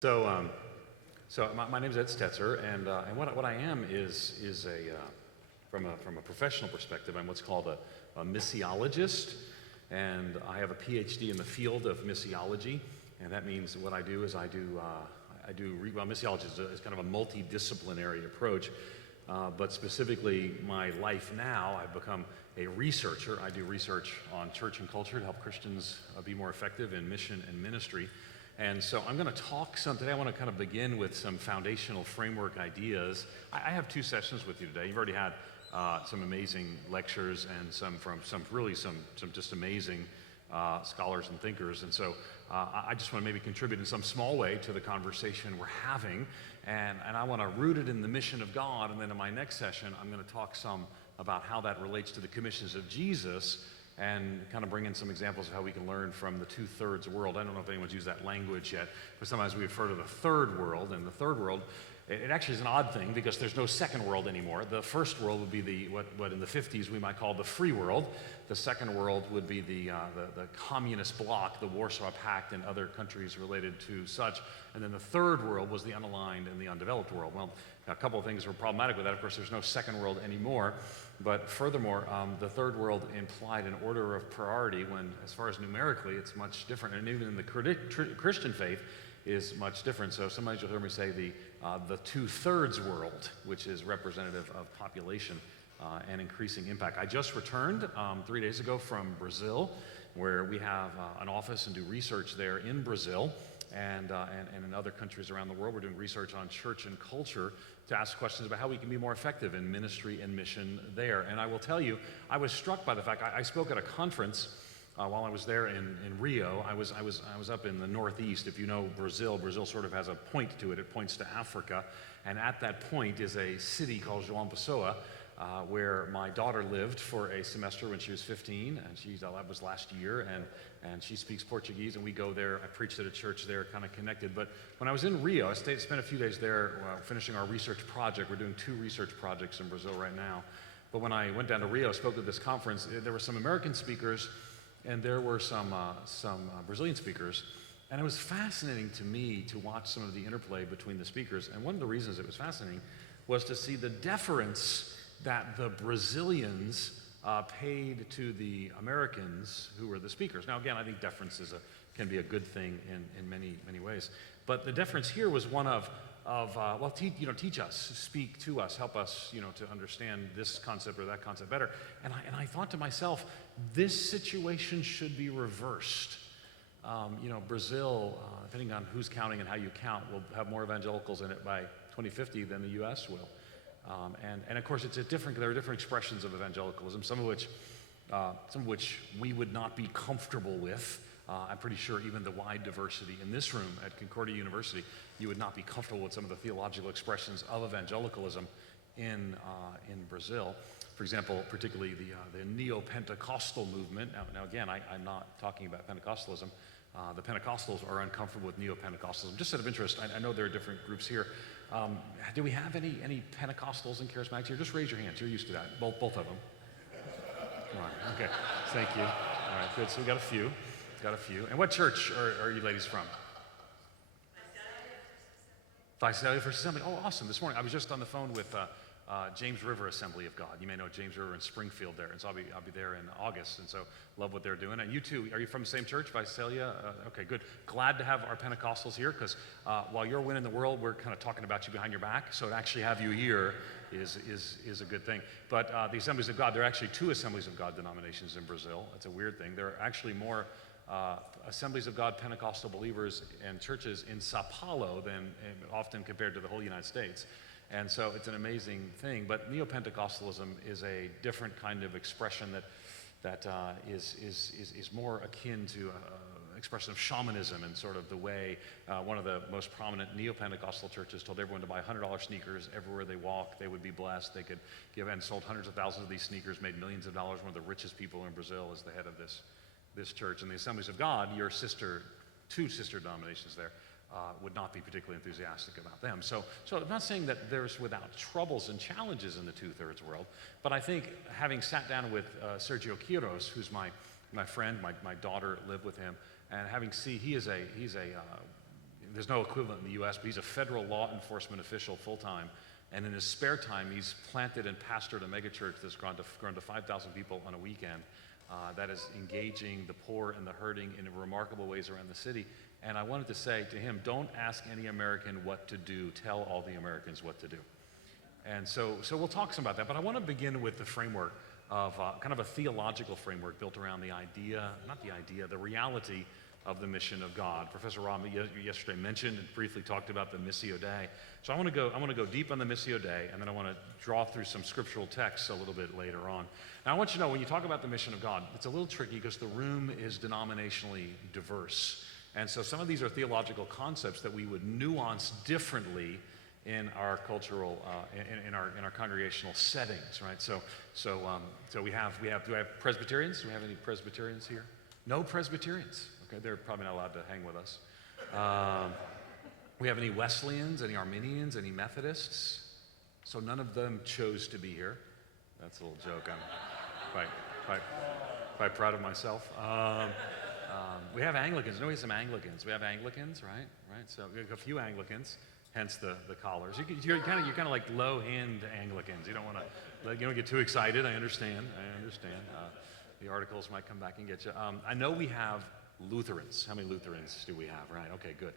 So, my name is Ed Stetzer, and what I am is from a professional perspective, I'm what's called a missiologist, and I have a PhD in the field of missiology, and that means what I do is missiology is kind of a multidisciplinary approach, but specifically my life now, I've become a researcher. I do research on church and culture to help Christians be more effective in mission and ministry. And so I'm going to talk today. I want to kind of begin with some foundational framework ideas. I have two sessions with you today. You've already had some amazing lectures and some just amazing scholars and thinkers. And so I just want to maybe contribute in some small way to the conversation we're having. And I want to root it in the mission of God. And then in my next session, I'm going to talk some about how that relates to the commissions of Jesus, and kind of bring in some examples of how we can learn from the two-thirds world. I don't know if anyone's used that language yet, but sometimes we refer to the third world, and the third world, it actually is an odd thing because there's no second world anymore. The first world would be what in the 50s we might call the free world. The second world would be the communist bloc, the Warsaw Pact, and other countries related to such. And then the third world was the unaligned and the undeveloped world. Well, a couple of things were problematic with that. Of course, there's no second world anymore. But furthermore, the third world implied an order of priority when, as far as numerically, it's much different. And even in the Christian faith is much different. So sometimes you'll hear me say the two-thirds world, which is representative of population and increasing impact. I just returned 3 days ago from Brazil, where we have an office and do research there in Brazil. And in other countries around the world, we're doing research on church and culture to ask questions about how we can be more effective in ministry and mission there. And I will tell you, I was struck by the fact I spoke at a conference while I was there in Rio. I was up in the northeast. If you know Brazil sort of has a point to it. It points to Africa, and at that point is a city called João Pessoa, where my daughter lived for a semester when she was 15, and that was last year, and she speaks Portuguese, and we go there. I preached at a church there, kind of connected. But when I was in Rio, I spent a few days there finishing our research project. We're doing 2 research projects in Brazil right now. But when I went down to Rio, spoke at this conference, there were some American speakers, and there were some Brazilian speakers. And it was fascinating to me to watch some of the interplay between the speakers. And one of the reasons it was fascinating was to see the deference that the Brazilians paid to the Americans who were the speakers. Now, again, I think deference can be a good thing in many ways. But the deference here was one of teach us, speak to us, help us, to understand this concept or that concept better. And I thought to myself, this situation should be reversed. Brazil, depending on who's counting and how you count, will have more evangelicals in it by 2050 than the U.S. will. And of course, there are different expressions of evangelicalism, some of which we would not be comfortable with. I'm pretty sure even the wide diversity in this room at Concordia University, you would not be comfortable with some of the theological expressions of evangelicalism in Brazil. For example, particularly the neo-Pentecostal movement. Now again, I'm not talking about Pentecostalism. The Pentecostals are uncomfortable with neo-Pentecostalism. Just out of interest, I know there are different groups here. Do we have any Pentecostals and charismatics here? Just raise your hands. You're used to that. Both of them. Come on. Okay. Thank you. All right. Good. So we got a few. And what church are you ladies from? Visalia First Assembly. Oh, awesome. This morning I was just on the phone with James River Assembly of God. You may know James River in Springfield there, and so I'll be there in August, and so love what they're doing. And you too, are you from the same church, Visalia? Okay, good. Glad to have our Pentecostals here, because while you're winning the world, we're kind of talking about you behind your back. So to actually have you here is a good thing. But the Assemblies of God, there are actually 2 Assemblies of God denominations in Brazil. It's a weird thing. There are actually more Assemblies of God Pentecostal believers and churches in Sao Paulo than often compared to the whole United States. And so it's an amazing thing. But neo-Pentecostalism is a different kind of expression that is more akin to expression of shamanism, and sort of the way one of the most prominent neo-Pentecostal churches told everyone to buy $100 sneakers everywhere they walk. They would be blessed. They could give, and sold hundreds of thousands of these sneakers, made millions of dollars. One of the richest people in Brazil is the head of this church. And the Assemblies of God, your 2 sister denominations there, would not be particularly enthusiastic about them. So I'm not saying that there's without troubles and challenges in the two-thirds world, but I think having sat down with Sergio Quiros, who's my friend, my daughter lived with him, and having he's a there's no equivalent in the U.S., but he's a federal law enforcement official full-time. And in his spare time, he's planted and pastored a megachurch that's grown to 5,000 people on a weekend that is engaging the poor and the hurting in remarkable ways around the city. And I wanted to say to him, don't ask any American what to do. Tell all the Americans what to do. And so we'll talk some about that. But I want to begin with the framework of kind of a theological framework built around the reality of the mission of God. Professor Rob yesterday mentioned and briefly talked about the Missio Dei. So I want to go deep on the Missio Dei, and then I want to draw through some scriptural texts a little bit later on. Now I want you to know, when you talk about the mission of God, it's a little tricky because the room is denominationally diverse. And so some of these are theological concepts that we would nuance differently in our cultural, in our congregational settings, right? So do I have Presbyterians? Do we have any Presbyterians here? No Presbyterians. Okay, they're probably not allowed to hang with us. We have any Wesleyans, any Arminians, any Methodists? So none of them chose to be here. That's a little joke. I'm quite proud of myself. We have Anglicans. No, we have some Anglicans. We have Anglicans, right? So we have a few Anglicans, hence the collars. You're kind of like low-hand Anglicans. You don't get too excited. I understand. The articles might come back and get you. I know we have Lutherans. How many Lutherans do we have? Right. Okay, good.